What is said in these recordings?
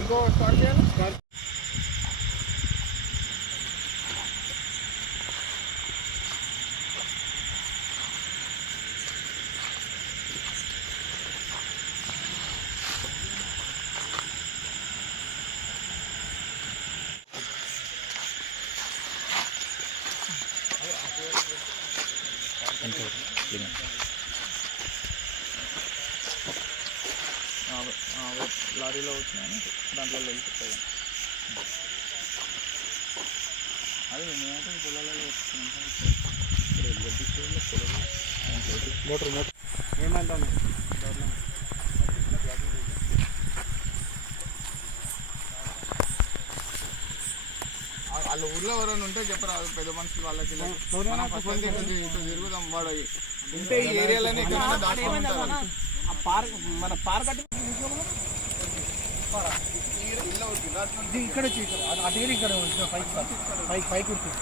ఇంకో స్టార్ట్ చేయాలి start and building. చేయాలి లారీలో వచ్చినాను దాంట్లో వెళ్ళిపోతాయి అది మేమైతే పొలాలలో మోటార్ మోటార్ ఏమంటాను వాళ్ళ ఊర్లో ఎవరైనా ఉంటే చెప్పరా పెద్ద మనుషులు వాళ్ళకి మనం ఇటు తిరుగుదాం వాడు ఉంటే ఈ ఏరియాలోనే ఎక్కడైనా పార్క్ మన పార్క్ అంటే ఇక్కడ అటు ఇక్కడ పైకి. పైకి పైకి ఉంటుంది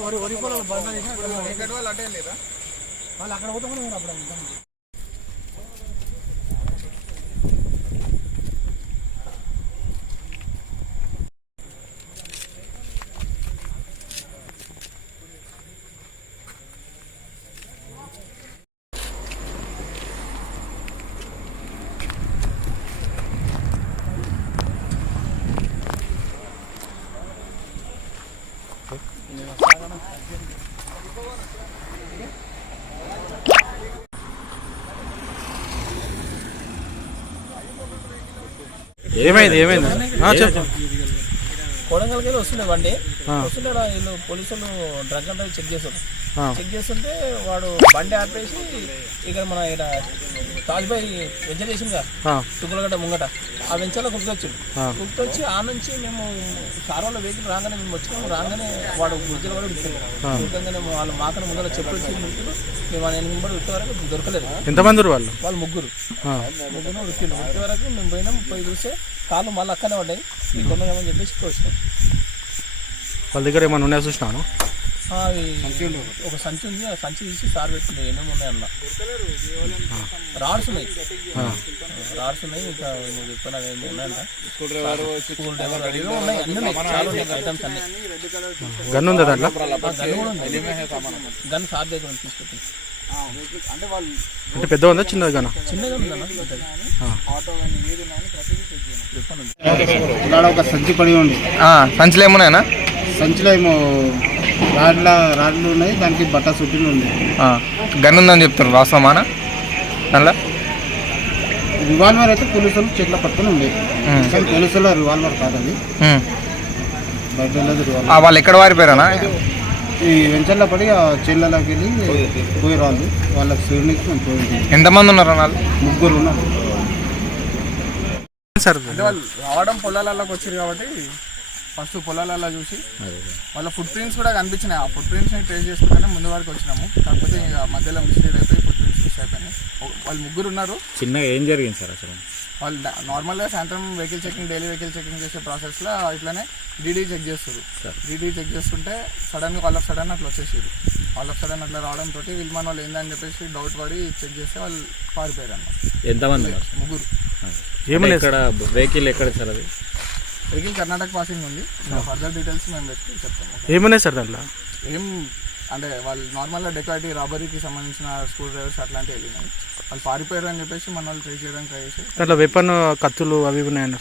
వరి వరి పొలం బంద వాళ్ళు అటే వాళ్ళు అక్కడ పోతే కూడా అప్పుడు ఇంకా. ఏమైంది ఏమైంది? చెప్పు. కొడంగల్కి వెళ్ళి వస్తుండే బండి. వస్తుంటే ఇలా వీళ్ళు పోలీసులు డ్రగ్ డ్రైవ్ చెక్ చేశారు ఆ. చెక్ చేస్తుంటే వాడు బండి ఆపేసి ఇక్కడ మన ఇక్కడ తాజ్బాయ్ వెంచర్ ఆ, తుక్కులగడ్డ ముంగట. ఆ వెంచర్లో గుర్తొచ్చింది ఆ. గుర్తొచ్చి ఆ నుంచి మేము కార్ వాళ్ళ వెహికల్ రాగానే మేము వచ్చినాము రాగానే వాడు గుర్జలు కూడా విడిపోగానే వాళ్ళు మాకన ముందర చెప్పేసి ముగ్గురు మేము ఆయన ముంబడి విట్టే వరకు దొరకలేదు. ఎంతమంది వాళ్ళు? వాళ్ళు ముగ్గురు. ముగ్గురు ఉరికిండు ఉరికే వరకు మేము పోయినాం పోయి చూస్తే కాళ్ళు మళ్ళీ అక్కనే పడ్డాయి ఈ కొన్నమని చెప్పేసి వచ్చినాం. వాళ్ళ దగ్గర ఏమైనా ఉన్నాయో చూసినాను ఒక సంచి ఉంది. ఆ సంచి తీసి సార్ పెట్టింది ఏమేమి ఉన్నాయి అన్న. రాడ్స్ ఉన్నాయి. రాడ్స్ ఉన్నాయి. ఇంకా నువ్వు చెప్పిన ఏమి ఉన్నాయంట. స్కూల్ డ్రైవర్ అవి ఉన్నాయి. అన్ని ఉన్నాయి. చాలా ఉన్నాయి. ఐటమ్స్ అన్ని. గన్ ఉందా దాంట్లో? గన్ కూడా ఉంది. గన్ సార్ దగ్గర ఉంది తీసుకొచ్చింది అంటే వాళ్ళు అంటే పెద్ద ఉందా చిన్నది గన ఒక సంచి పడి ఉంది సంచులు ఏమున్నాయనా సంచిలో ఏమో రాడ్ల రాడ్లు ఉన్నాయి దానికి బట్ట చుట్టిన ఉంది. గన్ ఉందని చెప్తున్నారు వాస్తవమానా దానిలో? రివాల్వర్ అయితే పోలీసులు చేతిలో పట్టుకుని. కానీ పోలీసుల రివాల్వర్ కాదు అది. బయట వెళ్ళదు ఆ, రివాల్వర్ వాళ్ళు ఎక్కడ వారిపోయారనా? ఈ వెంచర్లో పడి ఆ చెల్లెలోకి వెళ్ళి పోయి రాళ్ళు. వాళ్ళకి సూర్యునికి మేము పోయింది ఎంతమంది ఉన్నారు వాళ్ళు? ముగ్గురు ఉన్నారు. సార్ అంటే వాళ్ళు రావడం పొలాలలోకి వచ్చారు కాబట్టి ఫస్ట్ పొలాలలో చూసి వాళ్ళ ఫుట్ ప్రింట్స్ కూడా కనిపించినాయి. ఆ ఫుట్ ప్రింట్స్ని ట్రేస్ చేసుకుంటేనే ముందు వరకు వచ్చినాము. కాకపోతే ఇక మధ్యలో మిస్లీడ్ అయిపోయి ఫుట్ ప్రింట్స్ మిస్ అయిపోయినాయి. ఒక- వాళ్ళు ముగ్గురు ఉన్నారు. చిన్నగా ఏం జరిగింది సార్ అసలు? వాళ్ళు నార్మల్గా సాయంత్రం vehicle checking daily vehicle checking చేసే ప్రాసెస్లో ఇట్లానే డీడీ చెక్ చేస్తారు డీడీ చెక్ చేస్తుంటే సడన్గా వాళ్ళ సడన్ అట్లా వచ్చేసారు వాళ్ళ సడన్ అట్లా రావడంతో వీళ్ళు మన వాళ్ళు ఏందని చెప్పేసి డౌట్ పడి చెక్ చేస్తే వాళ్ళు పారిపోయారు అన్నమాట ఎంతమంది ముగ్గురు. ఏమి లేదు ఇక్కడ వెహికల్ ఎక్కడ సార్ అది? వెహికల్ కర్ణాటక పాసింగ్ ఉంది. ఫర్దర్ డీటెయిల్స్ మేము పెట్టి చెప్తాము ఏమున్నాయి సార్ దాంట్లో? ఏం అంటే వాళ్ళు నార్మల్గా డెకాయిటీ రాబరీకి సంబంధించిన స్క్రూ డ్రైవర్స్ అట్లాంటివి వెళ్ళినాయి. వాళ్ళు పారిపోయారు అని చెప్పేసి మన వాళ్ళు ట్రై చేయడానికి ట్రై చేసి దాంట్లో వెపన్ కత్తులు అవి అందులో